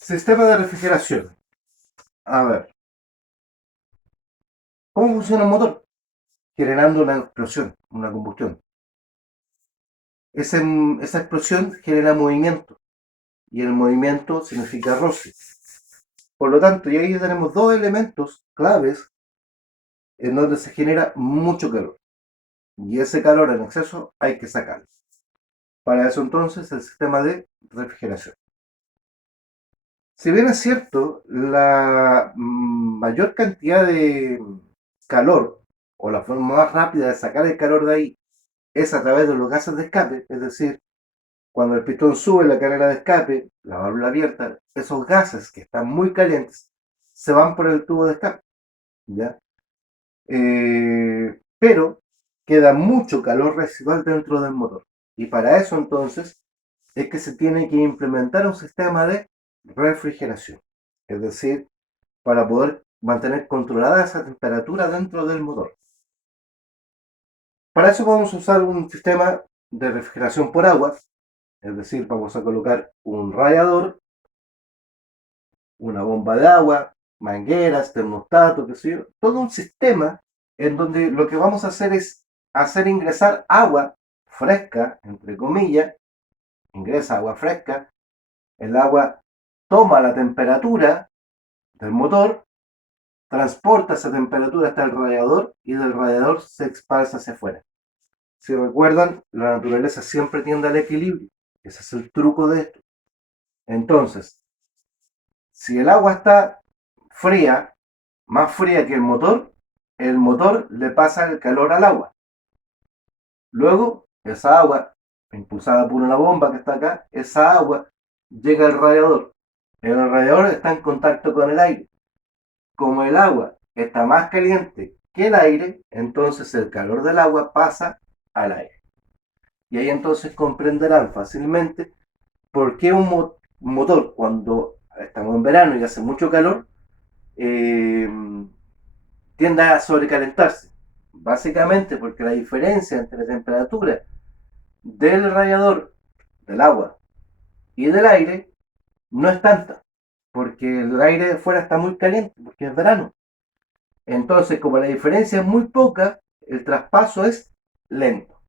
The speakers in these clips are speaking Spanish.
Sistema de refrigeración. A ver, ¿cómo funciona un motor? Generando una explosión, una combustión. Esa explosión genera movimiento y el movimiento significa roce. Por lo tanto, y ahí tenemos dos elementos claves en donde se genera mucho calor. Y ese calor en exceso hay que sacarlo. Para eso entonces el sistema de refrigeración. Si bien es cierto, la mayor cantidad de calor o la forma más rápida de sacar el calor de ahí es a través de los gases de escape, es decir, cuando el pistón sube la carrera de escape, la válvula abierta, esos gases que están muy calientes se van por el tubo de escape, ¿ya? Pero queda mucho calor residual dentro del motor. Y para eso entonces es que se tiene que implementar un sistema de refrigeración. Es decir, para poder mantener controlada esa temperatura dentro del motor. Para eso vamos a usar un sistema de refrigeración por agua, es decir, vamos a colocar un radiador, una bomba de agua, mangueras, termostato, qué sé yo, todo un sistema en donde lo que vamos a hacer es hacer ingresar agua fresca, entre comillas, ingresa agua fresca, el agua toma la temperatura del motor, transporta esa temperatura hasta el radiador y del radiador se esparce hacia afuera. Si recuerdan, la naturaleza siempre tiende al equilibrio. Ese es el truco de esto. Entonces, si el agua está fría, más fría que el motor le pasa el calor al agua. Luego, esa agua, impulsada por una bomba que está acá, esa agua llega al radiador. El radiador está en contacto con el aire. Como el agua está más caliente que el aire, entonces el calor del agua pasa al aire. Y ahí entonces comprenderán fácilmente por qué un motor, cuando estamos en verano y hace mucho calor, eh, tiende a sobrecalentarse. Básicamente porque la diferencia entre la temperatura del radiador, del agua y del aire no es tanta, porque el aire de fuera está muy caliente, porque es verano. Entonces, como la diferencia es muy poca, el traspaso es lento.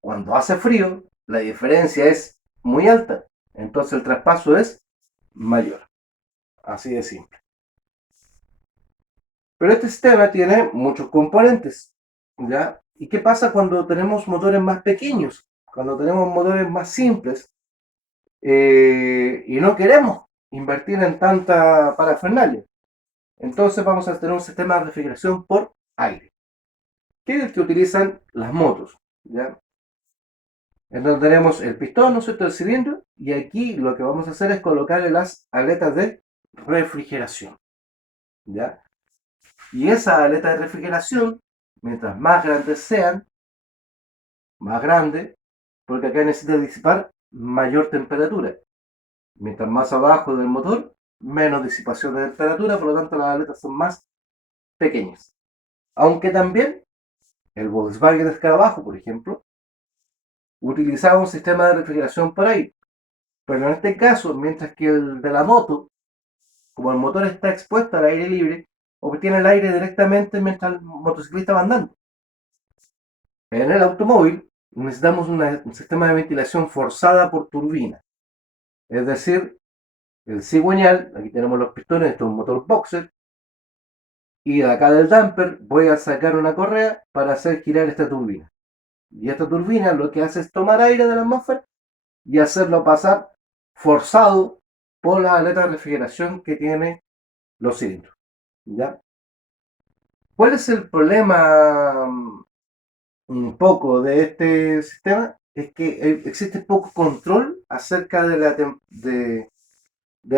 Cuando hace frío, la diferencia es muy alta, entonces el traspaso es mayor. Así de simple. Pero este sistema tiene muchos componentes, ¿ya? ¿Y qué pasa cuando tenemos motores más pequeños? Cuando tenemos motores más simples y no queremos invertir en tanta parafernalia. Entonces vamos a tener un sistema de refrigeración por aire, que es el que utilizan las motos, ¿ya? Entonces tenemos el pistón, ¿no es cierto?, el cilindro, y aquí lo que vamos a hacer es colocarle las aletas de refrigeración, ¿ya? Y esas aletas de refrigeración, mientras más grandes sean, más grandes, porque acá necesita disipar mayor temperatura. Mientras más abajo del motor, menos disipación de temperatura, por lo tanto las aletas son más pequeñas. Aunque también el Volkswagen Escarabajo, por ejemplo, utilizaba un sistema de refrigeración por aire. Pero en este caso, mientras que el de la moto, como el motor está expuesto al aire libre, obtiene el aire directamente mientras el motociclista va andando. En el automóvil necesitamos un sistema de ventilación forzada por turbina. Es decir, el cigüeñal, aquí tenemos los pistones, esto es un motor boxer, y de acá del damper voy a sacar una correa para hacer girar esta turbina. Y esta turbina lo que hace es tomar aire de la atmósfera y hacerlo pasar forzado por la aleta de refrigeración que tiene los cilindros. ¿Ya? ¿Cuál es el problema un poco de este sistema? Es que existe poco control acerca de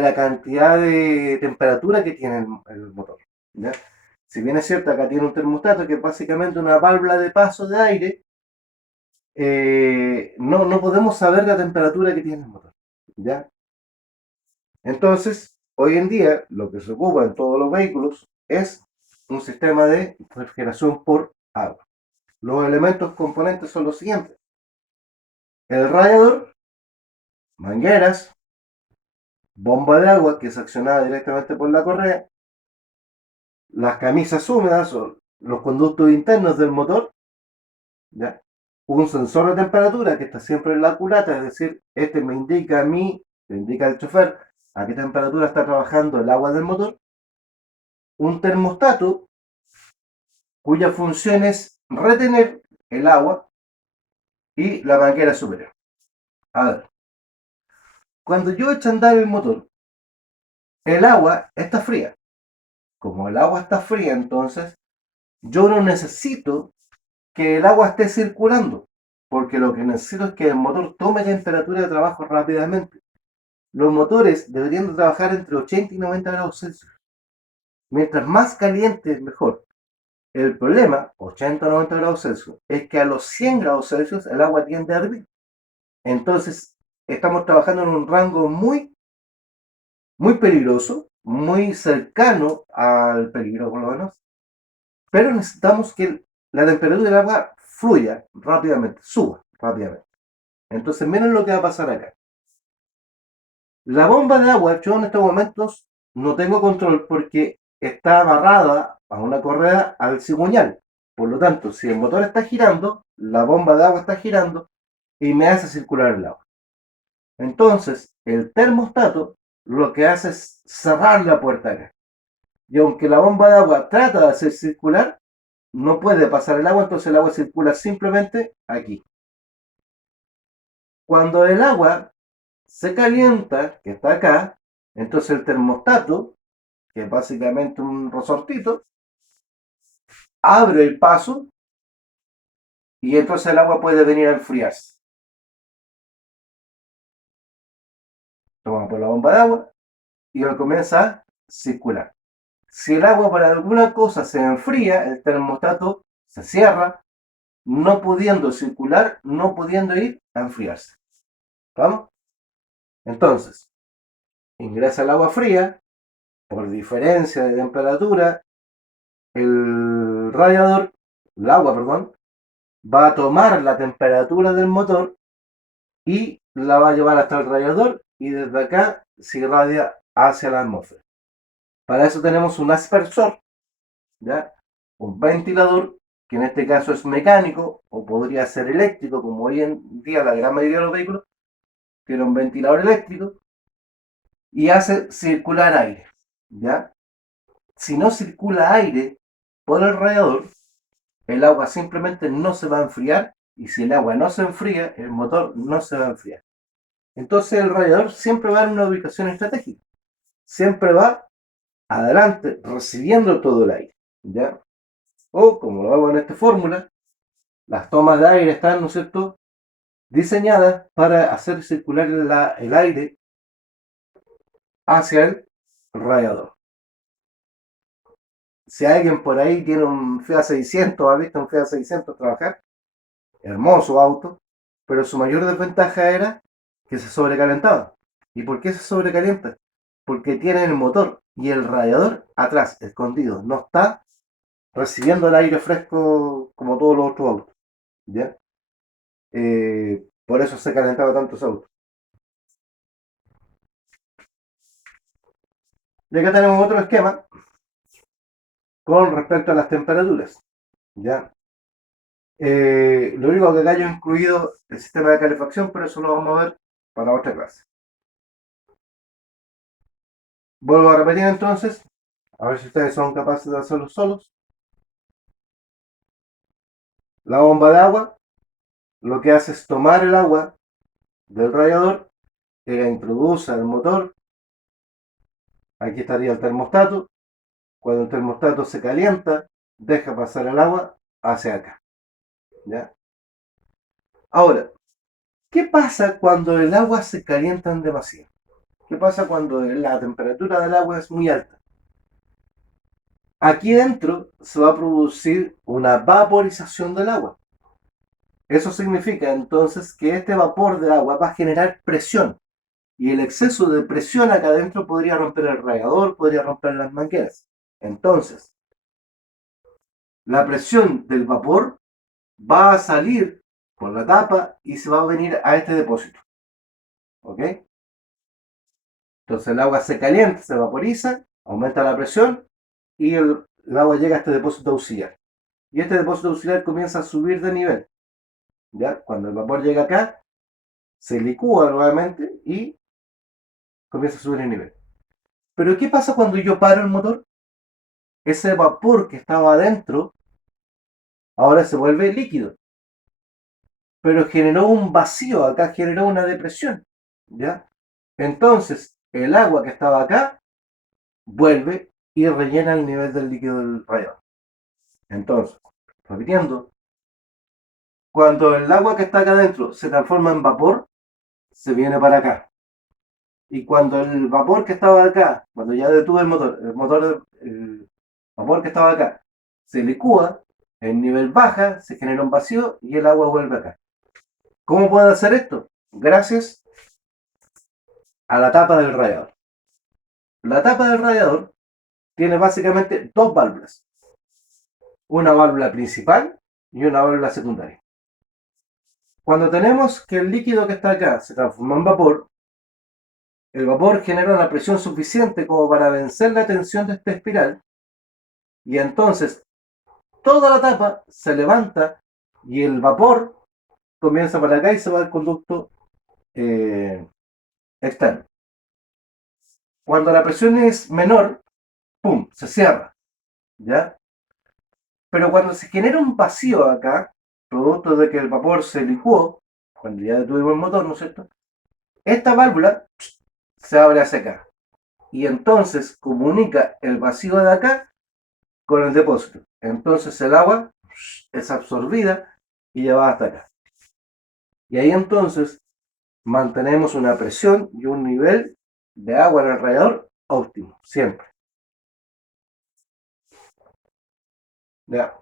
la cantidad de temperatura que tiene el motor. ¿Ya? Si bien es cierto, acá tiene un termostato que es básicamente una válvula de paso de aire, no podemos saber la temperatura que tiene el motor. ¿Ya? Entonces, hoy en día, lo que se ocupa en todos los vehículos es un sistema de refrigeración por agua. Los elementos componentes son los siguientes: el radiador, mangueras, bomba de agua que es accionada directamente por la correa, las camisas húmedas o los conductos internos del motor, ¿ya? Un sensor de temperatura que está siempre en la culata, es decir, este me indica a mí, le indica al chofer a qué temperatura está trabajando el agua del motor, un termostato cuya función es retener el agua y la manguera superior. A ver, cuando yo echo a andar el motor, el agua está fría. Como el agua está fría, entonces yo no necesito que el agua esté circulando, porque lo que necesito es que el motor tome temperatura de trabajo rápidamente. Los motores deberían de trabajar entre 80 y 90 grados Celsius. Mientras más caliente, mejor. El problema, 80 o 90 grados Celsius, es que a los 100 grados Celsius el agua tiende a hervir. Entonces, estamos trabajando en un rango muy peligroso, muy cercano al peligro por lo menos, pero necesitamos que la temperatura del agua fluya rápidamente, suba rápidamente. Entonces, miren lo que va a pasar acá. La bomba de agua, yo en estos momentos no tengo control porque está amarrada a una correa al cigüeñal. Por lo tanto, si el motor está girando, la bomba de agua está girando y me hace circular el agua. Entonces, el termostato lo que hace es cerrar la puerta acá. Y aunque la bomba de agua trata de hacer circular, no puede pasar el agua, entonces el agua circula simplemente aquí. Cuando el agua se calienta, que está acá, entonces el termostato, que es básicamente un resortito, abre el paso y entonces el agua puede venir a enfriarse. Toma por la bomba de agua y comienza a circular. Si el agua por alguna cosa se enfría, el termostato se cierra, no pudiendo circular, no pudiendo ir a enfriarse. ¿Vamos? Entonces, ingresa el agua fría, por diferencia de temperatura, el radiador, el agua, perdón, va a tomar la temperatura del motor y la va a llevar hasta el radiador y desde acá se irradia hacia la atmósfera. Para eso tenemos un aspersor, ¿ya? Un ventilador, que en este caso es mecánico o podría ser eléctrico, como hoy en día la gran mayoría de los vehículos tiene un ventilador eléctrico y hace circular aire, ¿ya? Si no circula aire por el radiador, el agua simplemente no se va a enfriar y si el agua no se enfría, el motor no se va a enfriar. Entonces el radiador siempre va en una ubicación estratégica, siempre va adelante recibiendo todo el aire, ¿ya? O como lo hago en esta fórmula, las tomas de aire están, ¿no es cierto?, diseñadas para hacer circular el aire hacia el radiador. Si alguien por ahí tiene un Fiat 600, ha visto un Fiat 600 trabajar, hermoso auto, pero su mayor desventaja era que se sobrecalentaba. ¿Y por qué se sobrecalienta? Porque tiene el motor y el radiador atrás, escondido. No está recibiendo el aire fresco como todos los otros autos. ¿Ya? Por eso se calentaba tanto ese auto. Y acá tenemos otro esquema con respecto a las temperaturas. ¿Ya? Lo único que acá yo he incluido el sistema de calefacción, pero eso lo vamos a ver para otra clase. Vuelvo a repetir entonces, a ver si ustedes son capaces de hacerlo solos. La bomba de agua lo que hace es tomar el agua del radiador que la introduce al motor. Aquí estaría el termostato. Cuando el termostato se calienta, deja pasar el agua hacia acá. ¿Ya? Ahora, ¿qué pasa cuando el agua se calienta en demasiado? ¿Qué pasa cuando la temperatura del agua es muy alta? Aquí dentro se va a producir una vaporización del agua. Eso significa entonces que este vapor de agua va a generar presión y el exceso de presión acá adentro podría romper el radiador, podría romper las mangueras. Entonces, la presión del vapor va a salir por la tapa y se va a venir a este depósito. ¿Ok? Entonces el agua se calienta, se vaporiza, aumenta la presión y el agua llega a este depósito auxiliar. Y este depósito auxiliar comienza a subir de nivel. ¿Ya? Cuando el vapor llega acá, se licúa nuevamente y comienza a subir el nivel. Pero ¿qué pasa cuando yo paro el motor? Ese vapor que estaba adentro ahora se vuelve líquido. Pero generó un vacío acá, generó una depresión. ¿Ya? Entonces, el agua que estaba acá vuelve y rellena el nivel del líquido del radiador. Entonces, repitiendo, cuando el agua que está acá adentro se transforma en vapor, se viene para acá. Y cuando el vapor que estaba acá, cuando ya detuve el vapor que estaba acá, se licúa, el nivel baja, se genera un vacío y el agua vuelve acá. ¿Cómo puede hacer esto? Gracias a la tapa del radiador. La tapa del radiador tiene básicamente dos válvulas. Una válvula principal y una válvula secundaria. Cuando tenemos que el líquido que está acá se transforma en vapor, el vapor genera una presión suficiente como para vencer la tensión de esta espiral y entonces toda la tapa se levanta y el vapor comienza para acá y se va al conducto externo. Cuando la presión es menor, ¡pum!, se cierra, ¿ya? Pero cuando se genera un vacío acá, producto de que el vapor se licuó, cuando ya detuvimos el motor, ¿no es cierto? Esta válvula se abre hacia acá y entonces comunica el vacío de acá con el depósito. Entonces el agua es absorbida y llevada hasta acá. Y ahí entonces mantenemos una presión y un nivel de agua en el radiador óptimo, siempre. Ya.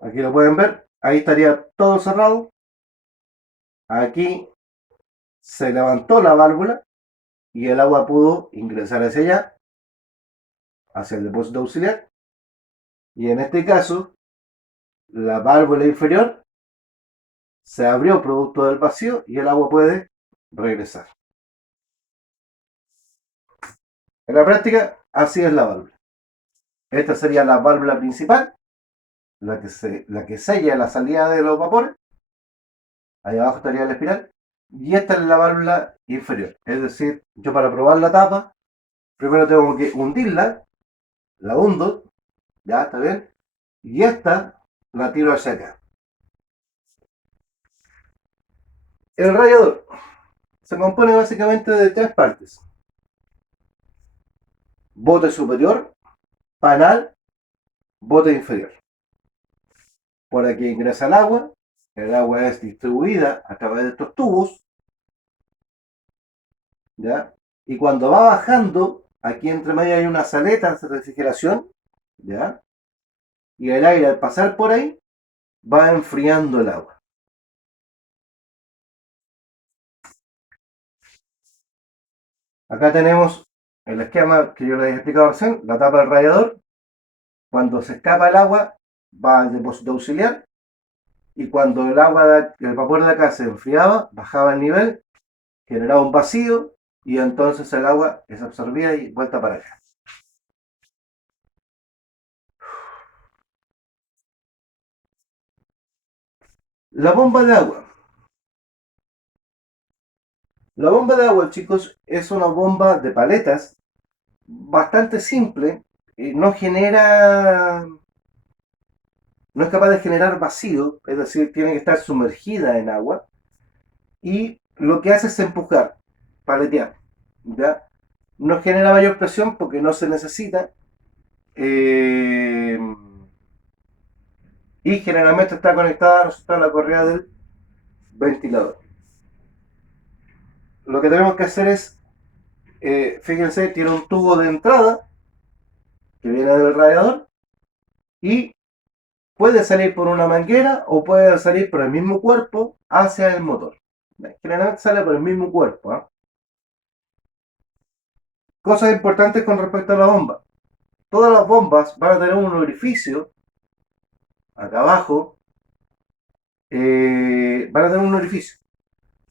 Aquí lo pueden ver, ahí estaría todo cerrado. Aquí se levantó la válvula y el agua pudo ingresar hacia allá, hacia el depósito auxiliar. Y en este caso, la válvula inferior se abrió producto del vacío y el agua puede regresar. En la práctica, así es la válvula. Esta sería la válvula principal, la que sella la salida de los vapores. Ahí abajo estaría la espiral. Y esta es la válvula inferior. Es decir, yo para probar la tapa, primero tengo que hundirla, la hundo, ya está bien. Y esta la tiro hacia acá. El radiador se compone básicamente de tres partes: bote superior, panal, bote inferior. Por aquí ingresa el agua es distribuida a través de estos tubos, ¿ya? Y cuando va bajando, aquí entre medio hay unas aletas de refrigeración, ¿ya? Y el aire al pasar por ahí va enfriando el agua. Acá tenemos el esquema que yo les he explicado recién, la tapa del radiador. Cuando se escapa el agua, va al depósito auxiliar y cuando el vapor de acá se enfriaba, bajaba el nivel, generaba un vacío y entonces el agua es absorbida y vuelta para acá. La bomba de agua. La bomba de agua, chicos, es una bomba de paletas bastante simple, no genera, no es capaz de generar vacío, es decir, tiene que estar sumergida en agua y lo que hace es empujar, paletear, ¿ya? No genera mayor presión porque no se necesita eh, y generalmente está conectada a la correa del ventilador. Lo que tenemos que hacer es, fíjense, tiene un tubo de entrada que viene del radiador y puede salir por una manguera o puede salir por el mismo cuerpo hacia el motor. Generalmente sale por el mismo cuerpo, ¿eh? Cosas importantes con respecto a la bomba. Todas las bombas van a tener un orificio acá abajo, van a tener un orificio.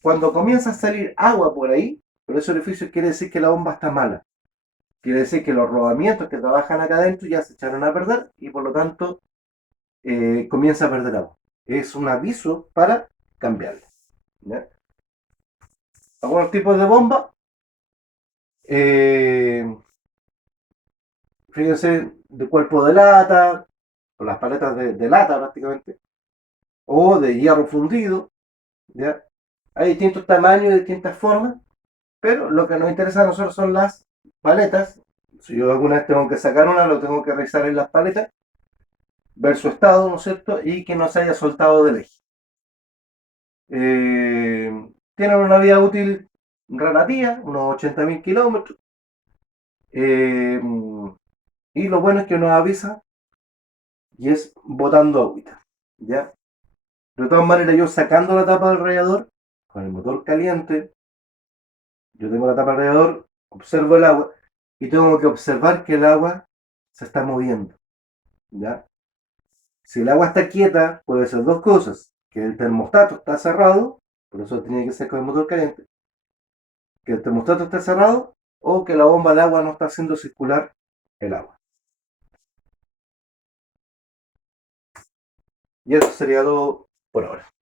Cuando comienza a salir agua por ahí, Pero ese orificio quiere decir que la bomba está mala. Quiere decir que los rodamientos que trabajan acá adentro ya se echaron a perder y por lo tanto comienza a perder agua. Es un aviso para cambiarlo. ¿Ya? Algunos tipos de bomba. Eh, Fíjense, de cuerpo de lata, o las paletas de lata prácticamente, o de hierro fundido. ¿Ya? Hay distintos tamaños y distintas formas, pero lo que nos interesa a nosotros son las paletas. Si yo alguna vez tengo que sacar una, lo tengo que revisar en las paletas, ver su estado, ¿no es cierto? Y que no se haya soltado del eje. Tienen una vida útil relativa, unos 80.000 kilómetros. Eh, y lo bueno es que nos avisa y es botando agüita. ¿Ya? De todas maneras, yo sacando la tapa del radiador, con el motor caliente, yo tengo la tapa del radiador, observo el agua y tengo que observar que el agua se está moviendo. ¿Ya? Si el agua está quieta, puede ser dos cosas: que el termostato está cerrado, por eso tiene que ser con el motor caliente, que el termostato está cerrado o que la bomba de agua no está haciendo circular el agua. Y eso sería todo por ahora.